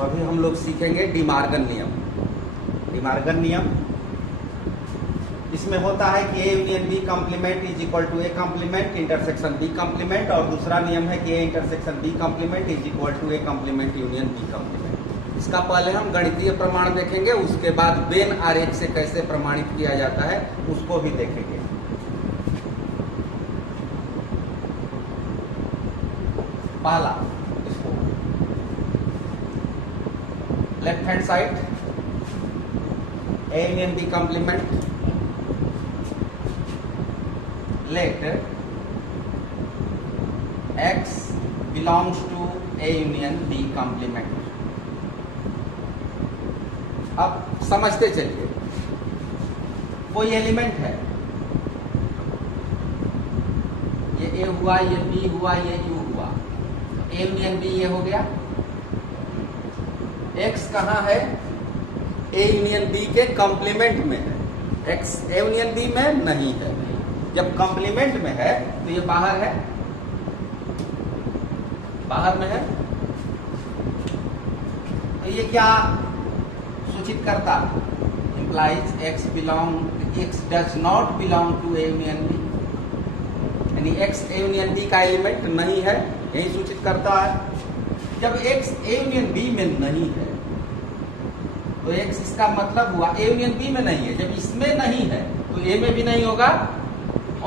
अभी हम लोग सीखेंगे डिमार्गन नियम। डिमार्गन नियम इसमें होता है कि A union B complement is equal to A complement intersection B complement, और दूसरा नियम है कि A intersection B complement is equal to A complement union B complement. इसका पहले हम गणितीय प्रमाण देखेंगे, उसके बाद वेन आरेख से कैसे प्रमाणित किया जाता है उसको भी देखेंगे। पहला इसको left hand side A union B complement, let x belongs to a union b complement। अब समझते चलिए, कोई एलिमेंट है, ये a हुआ, ये b हुआ, ये u हुआ, a यूनियन b ये हो गया। x कहाँ है? a यूनियन b के कॉम्प्लीमेंट में है, x a यूनियन b में नहीं है। जब कॉम्प्लीमेंट में है तो ये बाहर है, बाहर में है, तो ये क्या सूचित करता? Implies X does not belong to A union B, यानी एक्स ए यूनियन बी का एलिमेंट नहीं है, यही सूचित करता है। जब एक्स ए यूनियन बी में नहीं है तो एक्स इसका मतलब हुआ ए यूनियन बी में नहीं है। जब इसमें नहीं है तो ए में भी नहीं होगा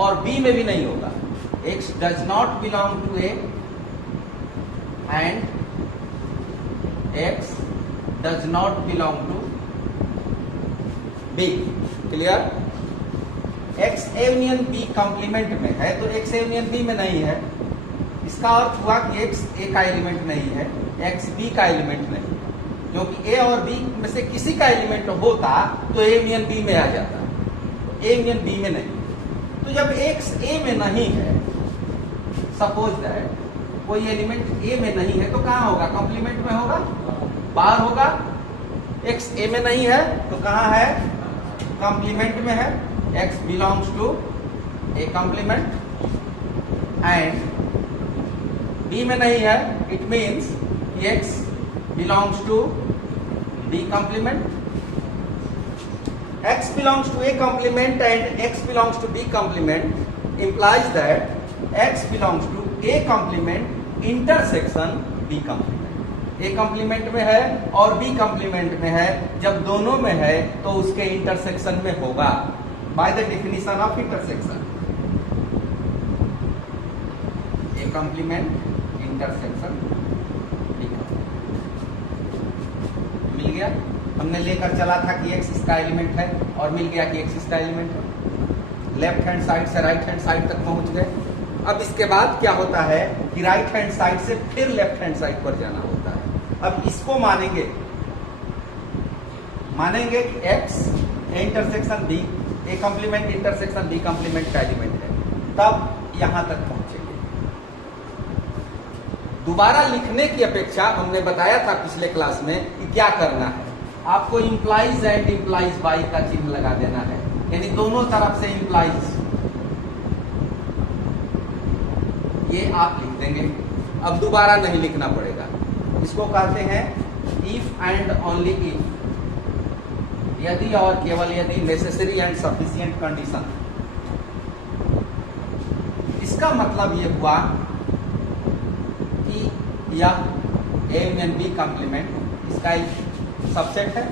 और बी में भी नहीं होगा। x does not belong to A and x does not belong to B. Clear? x A union B complement में है तो x ए यूनियन बी में नहीं है। इसका अर्थ हुआ कि x ए का एलिमेंट नहीं है, x बी का एलिमेंट नहीं है, क्योंकि a और b में से किसी का एलिमेंट होता तो ए यूनियन बी में आ जाता, ए यूनियन बी में नहीं। तो जब x a में नहीं है, सपोज दैट कोई एलिमेंट a में नहीं है, तो कहाँ होगा? कॉम्प्लीमेंट में होगा, बाहर होगा। x a में नहीं है तो कहाँ है? कॉम्प्लीमेंट में है। x belongs to a complement and b में नहीं है, it means x belongs to b complement. x belongs to a complement and x belongs to b complement implies that x belongs to a complement intersection b complement। a complement में है और b complement में है, जब दोनों में है तो उसके इंटरसेक्शन में होगा। by the definition of intersection, a complement intersection b complement। मिल गया? हमने लेकर चला था कि x इसका एलिमेंट है और मिल गया कि x इसका एलिमेंट है। लेफ्ट हैंड साइड से राइट हैंड साइड तक पहुंच गए। अब इसके बाद क्या होता है कि राइट हैंड साइड से फिर लेफ्ट हैंड साइड पर जाना होता है। अब इसको मानेंगे कि x intersection b A complement intersection b complement का एलिमेंट है, तब यहां तक पहुंचेंगे। दोबारा लिखने की अपेक्षा हमने बताया था पिछले क्लास में कि क्या करना है, आपको इंप्लाइज एंड इंप्लाइज बाई का चिन्ह लगा देना है, यानी दोनों तरफ से इंप्लाइज ये आप लिख देंगे। अब दोबारा नहीं लिखना पड़ेगा। इसको कहते हैं इफ एंड ओनली इफ, यदि और केवल यदि नेसेसरी एंड सफिशिएंट कंडीशन। इसका मतलब ये हुआ कि यह ए यूनियन बी कॉम्प्लीमेंट इसका सबसेट है।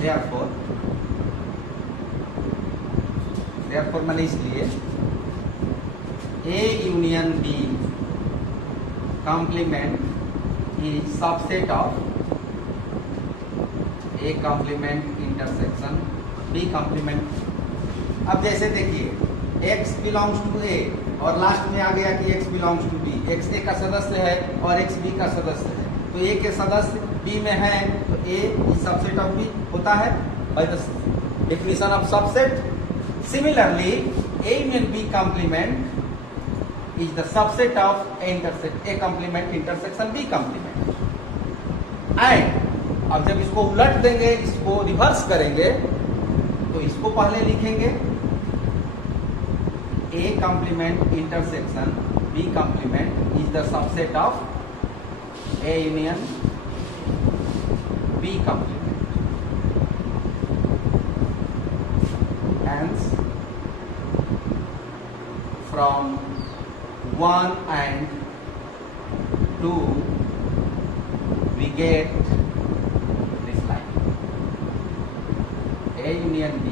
therefore मैंने इसलिए A union B complement is subset of A complement intersection B complement. अब जैसे देखिए x बिलोंग्स टू A और लास्ट में आ गया कि x belongs to B, x A का सदस्य है और x B का सदस्य है, तो A के सदस्य B में है तो A is subset of B होता है by the definition of subset. Similarly A union B complement is the subset of A complement intersection B complement. And अब जब इसको उलट देंगे, इसको रिवर्स करेंगे, तो इसको पहले लिखेंगे A complement intersection B complement is the subset of A union B complement. Hence, from 1 and 2 we get this line. A union B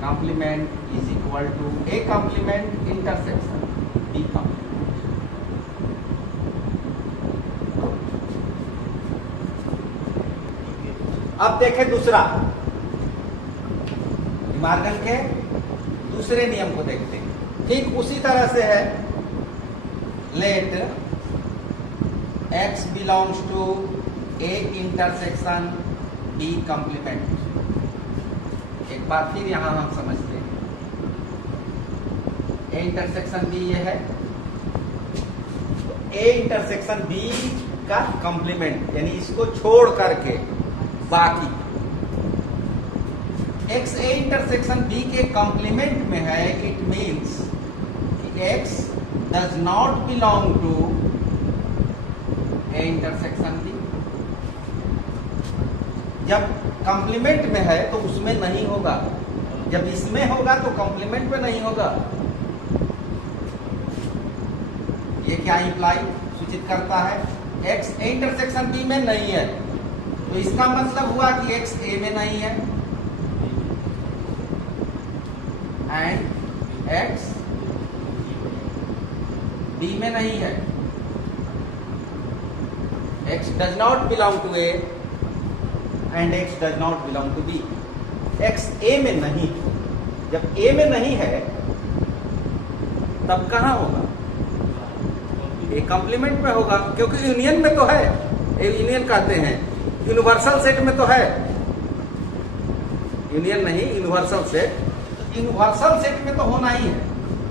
complement is equal to A complement intersection B complement. अब देखें दूसरा, डिमार्गन के दूसरे नियम को देखते हैं। ठीक उसी तरह से है, let x belongs to A intersection B complement. एक बार फिर यहां हम समझते हैं, A इंटरसेक्शन B ये है, A इंटरसेक्शन B का कंप्लीमेंट यानी इसको छोड़ करके बाकी x A इंटरसेक्शन B के कंप्लीमेंट में है। इट मीन्स कि x does not belong to A intersection B। जब कंप्लीमेंट में है तो उसमें नहीं होगा, जब इसमें होगा तो कंप्लीमेंट में नहीं होगा। ये क्या इंप्लाई सूचित करता है? x A इंटरसेक्शन B में नहीं है, तो इसका मतलब हुआ कि x A में नहीं है एंड x B में नहीं है। x does not belong to A and x does not belong to B. x A में नहीं, जब A में नहीं है तब कहां होगा? A कंप्लीमेंट में होगा, क्योंकि यूनियन में तो है। A यूनियन कहते हैं, यूनिवर्सल सेट में तो है, यूनियन नहीं यूनिवर्सल सेट। तो यूनिवर्सल सेट में तो होना ही है,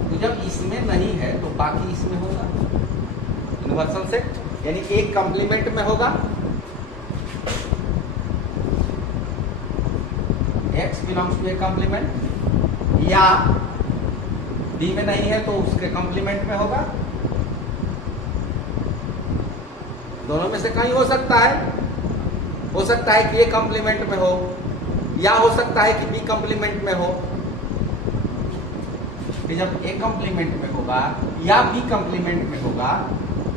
तो जब इसमें नहीं है तो बाकी इसमें होगा। यूनिवर्सल सेट यानी एक कंप्लीमेंट में होगा, x belongs to A complement, या B में नहीं है तो उसके कंप्लीमेंट में होगा। दोनों में से कहीं हो सकता है। हो सकता है कि A कंप्लीमेंट में हो, या हो सकता है कि B कंप्लीमेंट में हो। कि जब A कंप्लीमेंट में होगा या B कंप्लीमेंट में होगा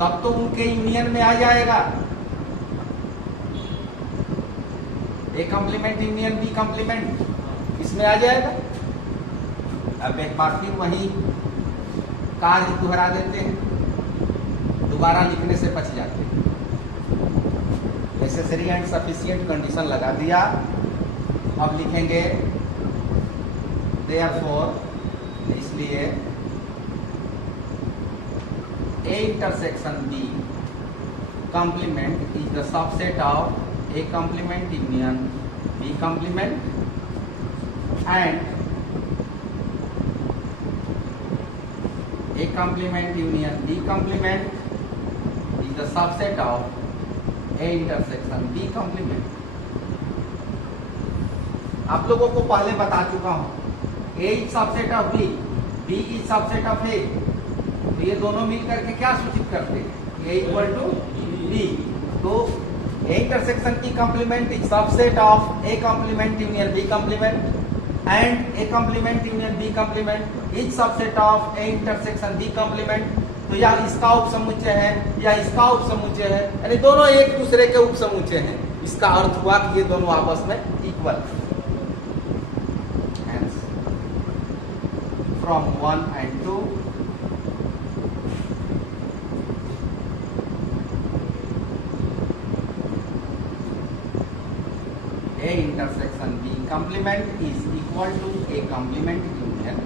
तब तो उनके यूनियन में आ जाएगा। A complement union B complement इसमें आ जाएगा। अब एक बार फिर वही कार्य दोहरा देते हैं, दोबारा लिखने से बच जाते हैं। नेसेसरी एंड सफिशिएंट कंडीशन लगा दिया। अब लिखेंगे देयरफॉर, इसलिए A intersection B complement is the subset of A complement union B complement and A complement union B complement is the subset of A intersection B complement. आप लोगों को पहले बता चुका हूं, A is subset of B, B is subset of A। तो ये दोनों मिलकर के क्या सूचित करते हैं? A equal to B। तो A intersection B complement is subset of A complement union B complement and A complement union B complement is subset of A intersection B complement. तो या इसका उपसमुच्चय है या इसका उपसमुच्चय है, यानी दोनों एक दूसरे के उपसमुच्चय हैं। इसका अर्थ हुआ कि ये दोनों आपस में equal. From 1 and 2 A intersection B complement is equal to A complement union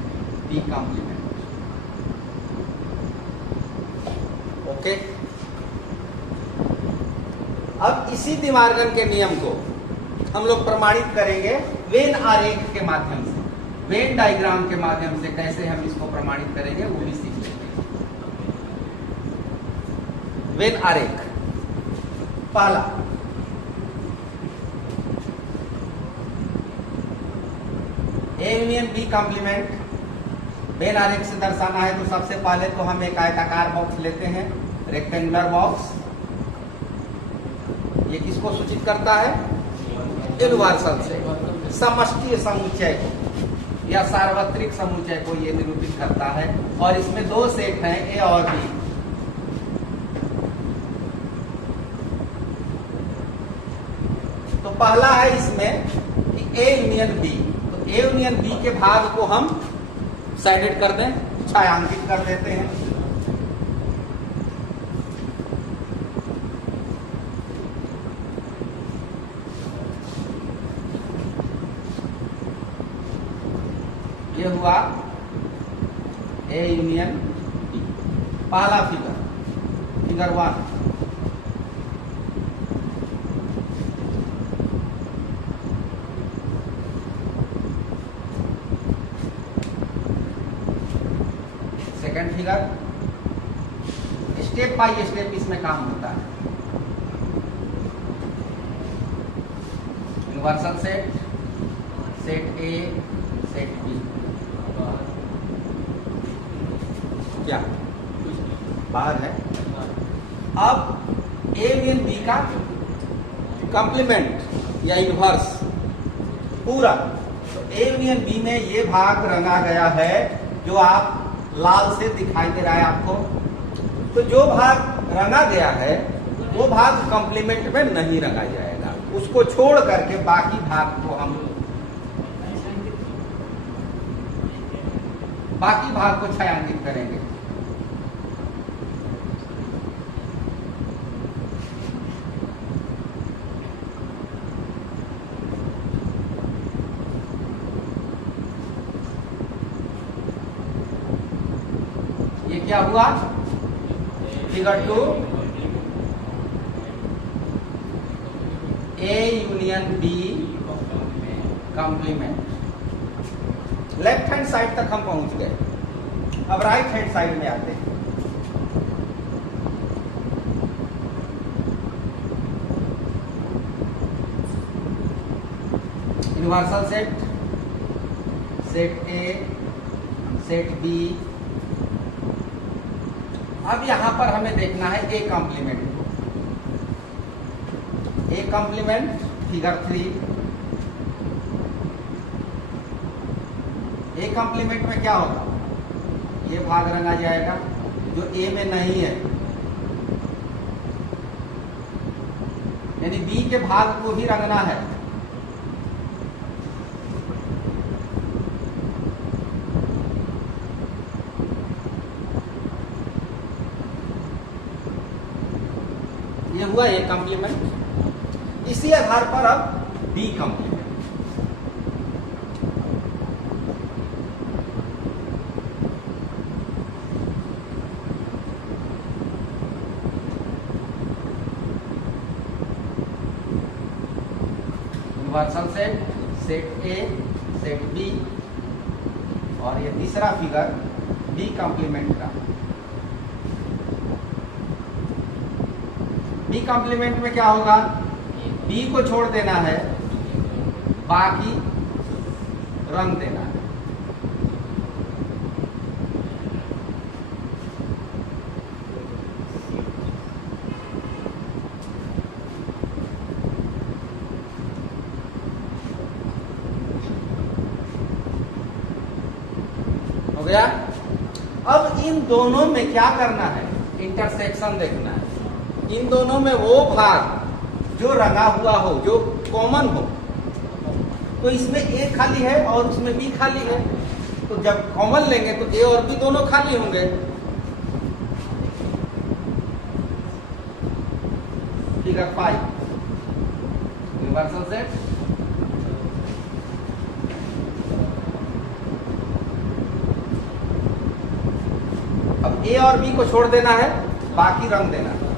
B complement. Okay, अब इसी डिमार्गन के नियम को हम लोग प्रमाणित करेंगे वेन आरेख के माध्यम से, वेन डायग्राम के माध्यम से। कैसे हम इसको प्रमाणित करेंगे वो भी सीख लेंगे। वेन आरेख, पहला A union B complement Venn आरेख से दर्शाना है तो सबसे पहले तो हम एक आयताकार बॉक्स लेते हैं, रेक्टेंगुलर बॉक्स। ये किसको सूचित करता है? यूनिवर्सल सेट, समष्टि समुच्चय को या सार्वत्रिक समुच्चय को ये निरूपित करता है। और इसमें दो सेट हैं, ए और बी। तो पहला है इसमें कि ए यूनियन बी। तो ए यूनियन बी के भाग को हम साइडेड कर दें, छायांकित कर देते हैं। ये हुआ ए यूनियन बी, पहला figure, figure 1। Second figure, step by step इसमें काम होता है। Universal set, set A, set B. क्या बाहर है? अब ए यूनियन बी का कंप्लीमेंट या इनवर्स पूरा। तो ए यूनियन बी में ये भाग रंगा गया है जो आप लाल से दिखाई दे रहा है आपको। तो जो भाग रंगा गया है वो भाग कंप्लीमेंट में नहीं रंगा जाएगा, उसको छोड़ करके बाकी भाग को हम बाकी भाग को छायांकित करेंगे। ये क्या हुआ? Figure 2, A union B complement. Left hand side तक हम पहुंच गए। अब राइट हैंड साइड में आते हैं। Universal set, set A, set B. अब यहां पर हमें देखना है ए कॉम्प्लीमेंट को। A complement figure 3। A complement में क्या होगा? ये भाग रंगा जाएगा जो ए में नहीं है, यानी बी के भाग को ही रंगना है। ये हुआ ए कॉम्प्लीमेंट। इसी आधार पर अब B complement. Universal set, set A, set B. और ये तीसरा फिगर बी कॉम्प्लीमेंट का। बी कॉम्प्लीमेंट में क्या होगा? बी को छोड़ देना है, बाकी रंग देना है। हो गया? अब इन दोनों में क्या करना है? इंटरसेक्शन देखना है। इन दोनों में वो भाग जो रंगा हुआ हो, जो कॉमन हो। तो इसमें ए खाली है और उसमें बी खाली है। तो जब कॉमन लेंगे तो ए और बी दोनों खाली होंगे। फिगर 5, यूनिवर्सल सेट, अब ए और बी को छोड़ देना है, बाकी रंग देना है।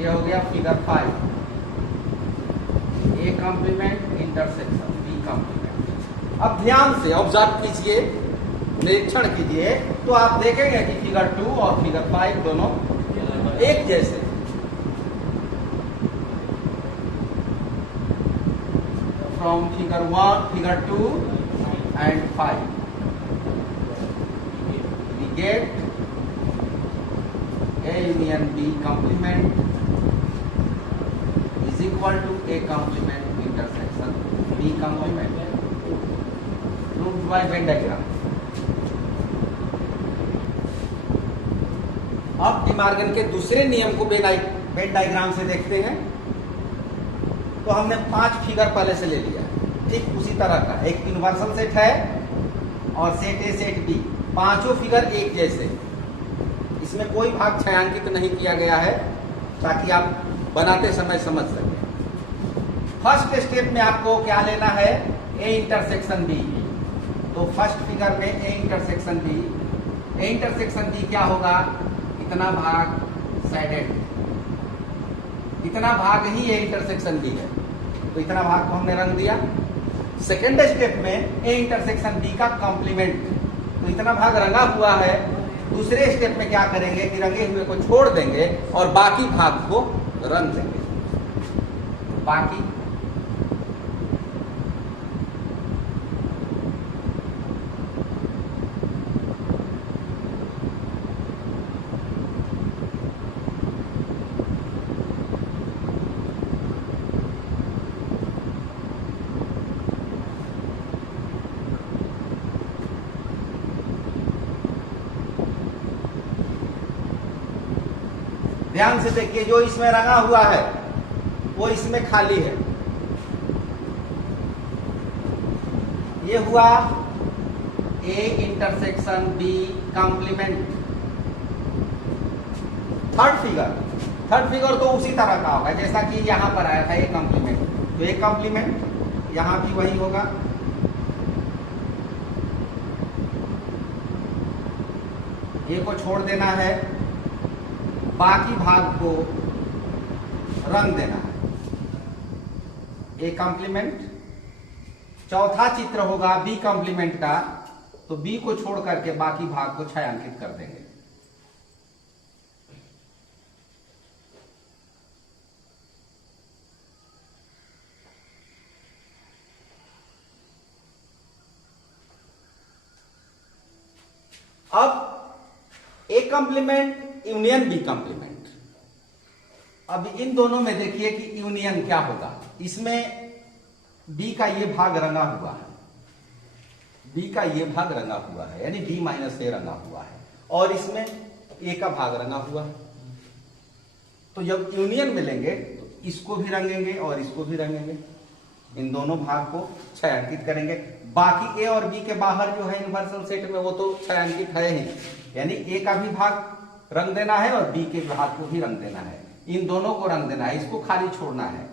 ये हो गया figure 5, A complement intersection B complement. अब ध्यान से ऑब्जर्व कीजिए, निरीक्षण कीजिए, तो आप देखेंगे कि फिगर 2 और फिगर 5 दोनों एक जैसे। from figure 1, figure 2 and 5. We get A union B complement is equal to A complement intersection B complement, proved by Venn diagram. अब डिमार्गन के दूसरे नियम को वेन डायग्राम से देखते हैं। तो हमने 5 फिगर पहले से ले लिया, ठीक उसी तरह का एक यूनिवर्सल सेट है और सेट ए सेट बी, पांचों फिगर एक जैसे, इसमें कोई भाग छायांकित नहीं किया गया है ताकि आप बनाते समय समझ सकें। फर्स्ट स्टेप में आपको क्या लेना है, ए इंटरसेक्शन बी। तो फर्स्ट फिगर में A intersection B, A intersection B क्या होगा, इतना भाग साइडेड, इतना भाग ही ए इंटरसेक्शन बी है, तो इतना भाग को हमने रंग दिया। सेकेंड स्टेप में ए इंटरसेक्शन बी का कॉम्प्लीमेंट, तो इतना भाग रंगा हुआ है। दूसरे स्टेप में क्या करेंगे कि रंगे हुए को छोड़ देंगे और बाकी भाग को रंग देंगे। बाकी ध्यान से देखिए, जो इसमें रंगा हुआ है वो इसमें खाली है। ये हुआ A intersection B complement. Third figure तो उसी तरह का होगा जैसा कि यहां पर आया था ए कॉम्प्लीमेंट, तो ए कॉम्प्लीमेंट यहां भी वही होगा। ए को छोड़ देना है, बाकी भाग को रंग देना है, ए कॉम्प्लीमेंट। चौथा चित्र होगा बी कॉम्प्लीमेंट का, तो बी को छोड़ करके बाकी भाग को छायांकित कर देंगे। अब A complement union B complement. अब इन दोनों में देखिए कि यूनियन क्या होगा। इसमें बी का ये भाग रंगा हुआ है, बी का ये भाग रंगा हुआ है, यानी बी माइनस ए रंगा हुआ है, और इसमें ए का भाग रंगा हुआ है। तो जब यूनियन मिलेंगे तो इसको भी रंगेंगे और इसको भी रंगेंगे, इन दोनों भाग को छायांकित करेंगे। बाकी ए और बी के बाहर जो है यूनिवर्सल सेट में वो तो छायांकित है ही, यानी ए का भी भाग रंग देना है और बी के भाग को भी रंग देना है, इन दोनों को रंग देना है, इसको खाली छोड़ना है।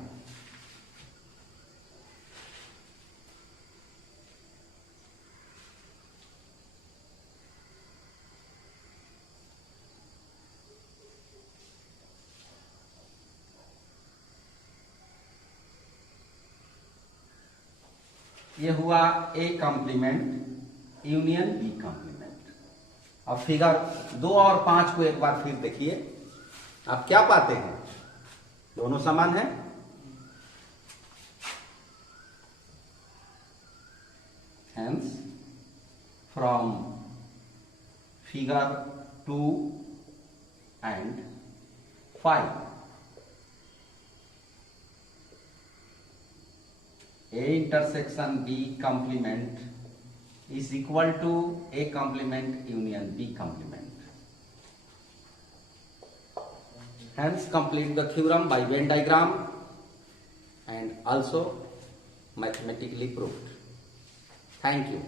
ये हुआ A complement union B complement. अब फिगर 2 और 5 को एक बार फिर देखिए, आप क्या पाते हैं, दोनों समान है। Hence, from figure 2 and 5, A intersection B complement is equal to A complement union B complement. Hence, complete the theorem by Venn diagram and also mathematically proved. Thank you.